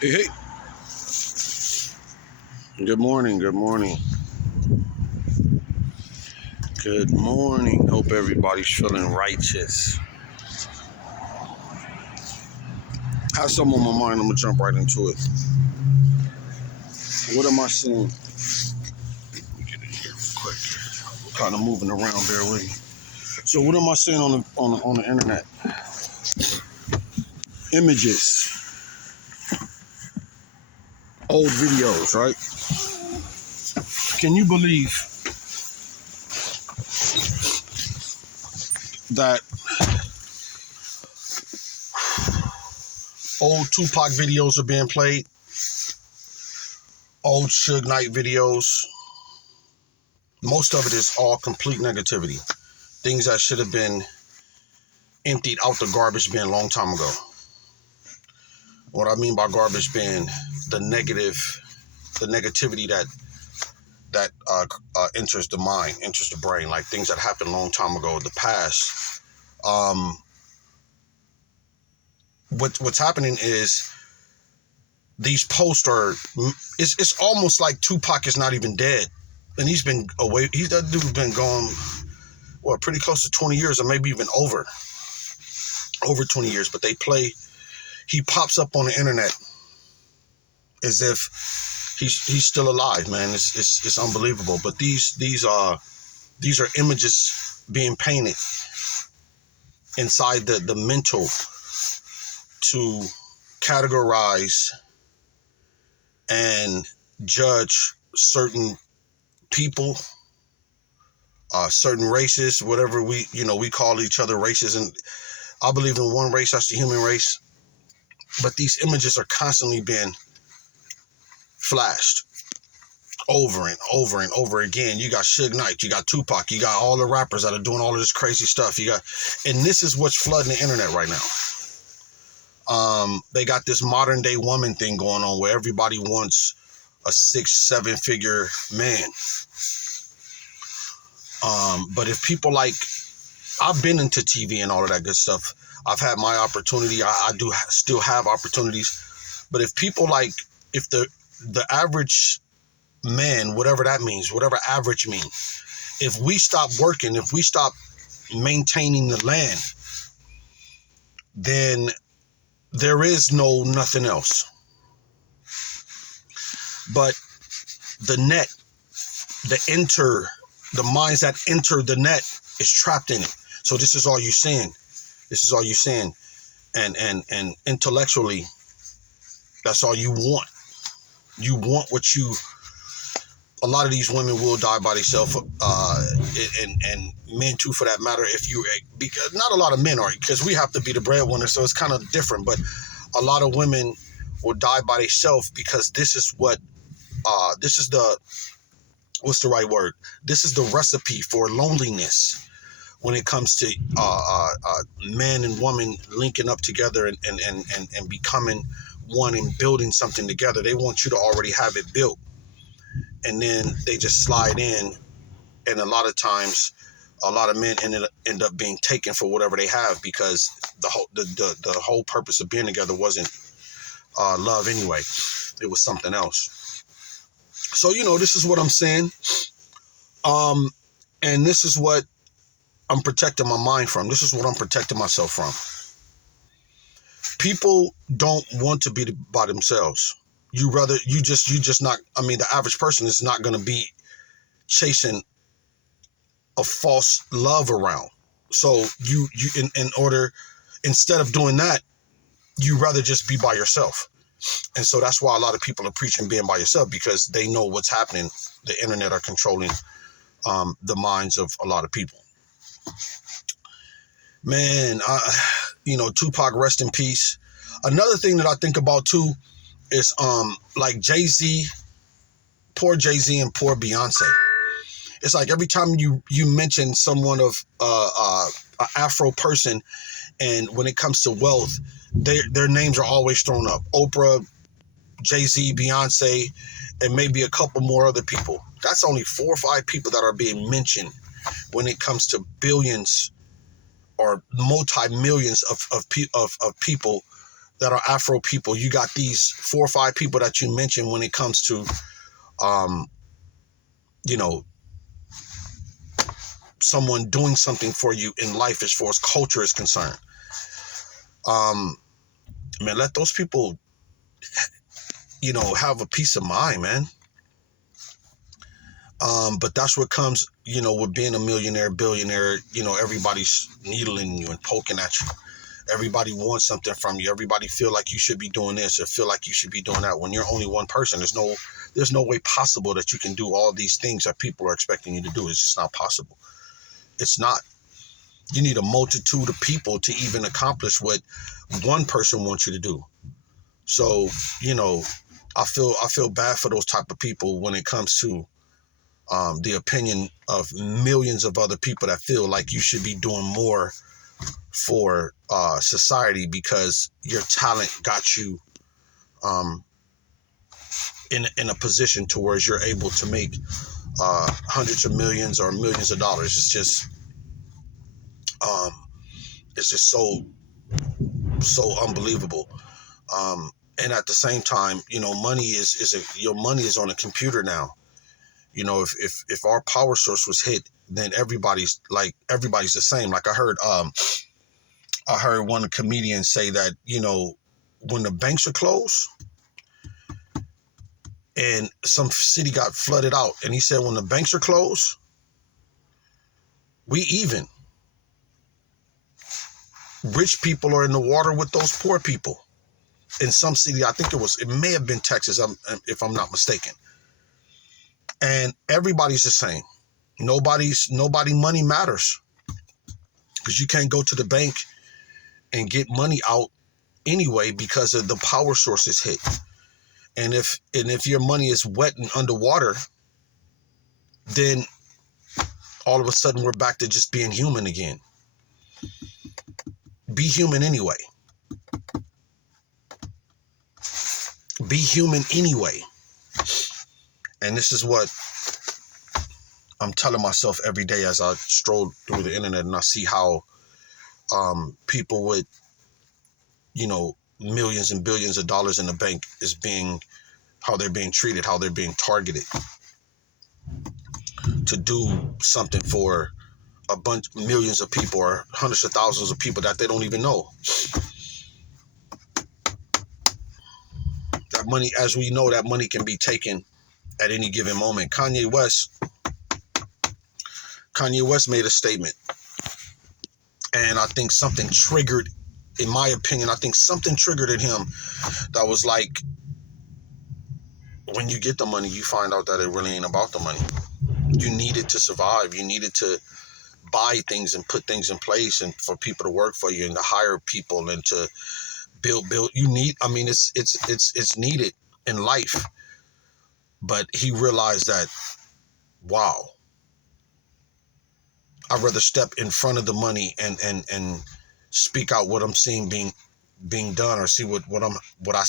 Hey, hey. Good morning. Good morning. Good morning. Hope everybody's feeling righteous. Have some on my mind. I'm gonna jump right into it. What am I seeing? Let me get in here real quick. I'm kind of moving around. Bear with me. So, what am I seeing on the internet? Images, old videos, right? Can you believe that old Tupac videos are being played? Old Suge Knight videos. Most of it is all complete negativity. Things that should have been emptied out the garbage bin a long time ago. What I mean by garbage bin, the negativity that enters the mind, enters the brain, like things that happened a long time ago, the past. What's happening is these posts are. It's almost like Tupac is not even dead, and he's been away. That dude's been gone, pretty close to 20 years, or maybe even over 20 years. But he pops up on the internet as if he's still alive, man. It's unbelievable. But these are images being painted inside the mental to categorize and judge certain people, certain races, whatever we call each other races. And I believe in one race, that's the human race. But these images are constantly being flashed over and over and over again. You got Suge Knight, you got Tupac, you got all the rappers that are doing all of this crazy stuff. And this is what's flooding the internet right now. They got this modern day woman thing going on where everybody wants a 6-7 figure man. But if people I've been into TV and all of that good stuff. I've had my opportunity. I do still have opportunities. But if people if the average man, whatever that means, whatever average means, if we stop working, if we stop maintaining the land, then there is nothing else. But the net, the minds that enter the net is trapped in it. So this is all you're seeing. This is all you're seeing. And intellectually, that's all you want. You want a lot of these women will die by themselves, and men too, for that matter. Because not a lot of men are, because we have to be the breadwinner, so it's kind of different. But a lot of women will die by themselves because this is what's the right word? This is the recipe for loneliness when it comes to man and woman linking up together and becoming one and building something together. They want you to already have it built. And then they just slide in, and a lot of times, a lot of men end up being taken for whatever they have, because the whole purpose of being together wasn't love anyway. It was something else. So this is what I'm saying, and this is what I'm protecting my mind from. This is what I'm protecting myself from. People don't want to be by themselves. You just not. I mean, the average person is not going to be chasing a false love around. So you instead of doing that, you rather just be by yourself. And so that's why a lot of people are preaching being by yourself, because they know what's happening. The internet are controlling the minds of a lot of people. Man, Tupac, rest in peace. Another thing that I think about too is like Jay-Z, poor Jay-Z and poor Beyonce. It's like every time you mention someone of an Afro person, and when it comes to wealth, their names are always thrown up. Oprah, Jay-Z, Beyonce, and maybe a couple more other people. That's only 4 or 5 people that are being mentioned when it comes to billions or multi-millions of people that are Afro people. You got these 4 or 5 people that you mentioned when it comes to, you know, someone doing something for you in life as far as culture is concerned. Man, let those people, you know, have a peace of mind, man. But that's what comes, you know, with being a millionaire, billionaire. You know, everybody's needling you and poking at you. Everybody wants something from you. Everybody feel like you should be doing this or feel like you should be doing that. When you're only one person, there's no way possible that you can do all these things that people are expecting you to do. It's just not possible. It's not. You need a multitude of people to even accomplish what one person wants you to do. So, you know, I feel bad for those type of people when it comes to the opinion of millions of other people that feel like you should be doing more for society because your talent got you in a position to where you're able to make hundreds of millions or millions of dollars. It's just so unbelievable. And at the same time, you know, your money is on a computer now. You know, if our power source was hit, then everybody's the same. Like I heard one comedian say that, you know, when the banks are closed and some city got flooded out, and he said when the banks are closed, we even. Rich people are in the water with those poor people. In some city, I think it may have been Texas, if I'm not mistaken. And everybody's the same. Nobody money matters because you can't go to the bank and get money out anyway because of the power source is hit. And if your money is wet and underwater, then all of a sudden we're back to just being human again. Be human anyway. Be human anyway. And this is what I'm telling myself every day as I stroll through the internet and I see how people with, you know, millions and billions of dollars in the bank how they're being treated, how they're being targeted to do something for millions of people or hundreds of thousands of people that they don't even know. That money, as we know, that money can be taken at any given moment. Kanye West made a statement, and I think something triggered, in my opinion, something triggered in him that was like, when you get the money, you find out that it really ain't about the money. You need it to survive. You need it to buy things and put things in place and for people to work for you and to hire people and to build. It's needed in life. But he realized that, wow, I'd rather step in front of the money and speak out what I'm seeing being done, or see what I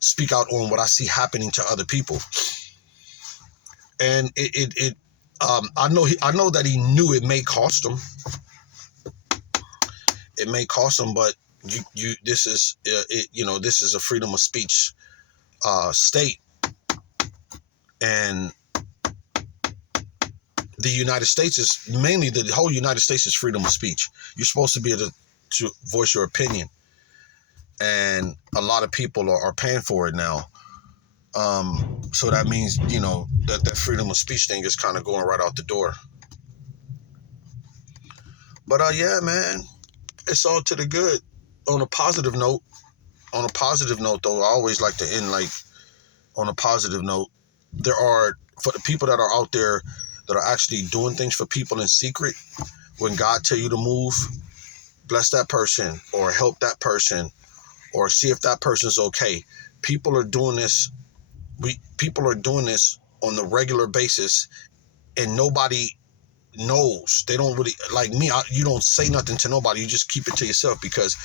speak out on what I see happening to other people. And I know that he knew it may cost him. It may cost him, but this is this is a freedom of speech state, and the United States is mainly the whole United States is freedom of speech. You're supposed to be able to voice your opinion, and a lot of people are paying for it now. So that means, you know, that freedom of speech thing is kind of going right out the door. But yeah, man, it's all to the good. On a positive note, though, I always like to end like on a positive note. For the people that are out there that are actually doing things for people in secret, when God tell you to move, bless that person or help that person or see if that person's okay. People are doing this. People are doing this on the regular basis, and nobody knows. They don't really, like me. You don't say nothing to nobody. You just keep it to yourself, because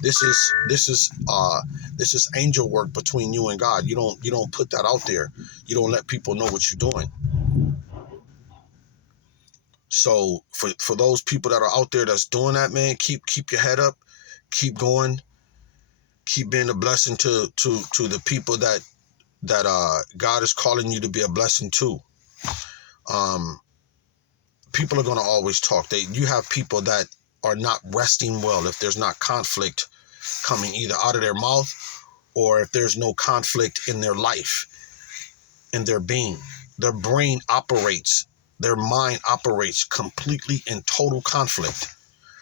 this is angel work between you and God. You don't put that out there. You don't let people know what you're doing. So for those people that are out there that's doing that, man, keep your head up, keep going, Keep being a blessing to the people that God is calling you to be a blessing to. Um, People are going to always talk. You have people that are not resting well if there's not conflict coming either out of their mouth, or if there's no conflict in their life, in their being. Their brain operates, their mind operates completely in total conflict.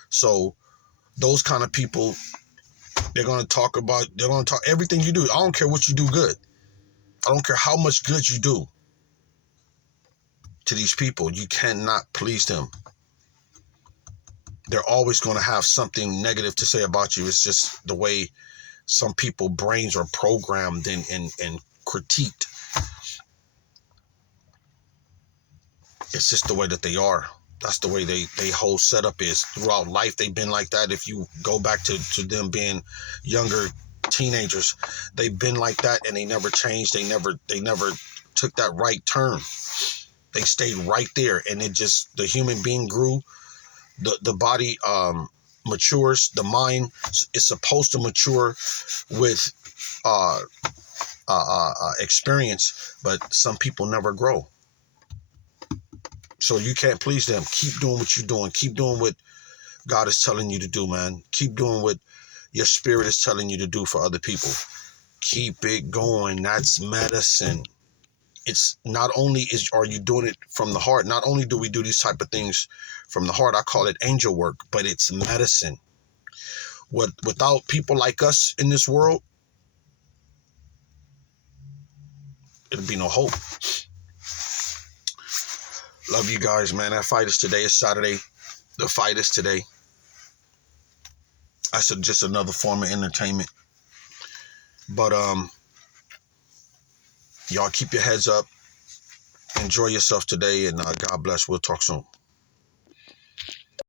So those kind of people, they're going to talk everything you do. I don't care what you do good. I don't care how much good you do to these people. You cannot please them. They're always going to have something negative to say about you. It's just the way some people brains are programmed and critiqued. It's just the way that they are. That's the way they whole setup is. Throughout life, they've been like that. If you go back to them being younger teenagers, they've been like that, and they never changed. They never took that right turn. They stayed right there, and it just, the human being grew. The body matures. The mind is supposed to mature with experience, but some people never grow. So you can't please them. Keep doing what you're doing. Keep doing what God is telling you to do, man. Keep doing what your spirit is telling you to do for other people. Keep it going. That's medicine. It's not only are you doing it from the heart. Not only do we do these type of things from the heart, I call it angel work, but it's medicine. Without people like us in this world, it'll be no hope. Love you guys, man. That fight is today. It's Saturday. The fight is today. That's just another form of entertainment. But y'all keep your heads up. Enjoy yourself today, and God bless. We'll talk soon.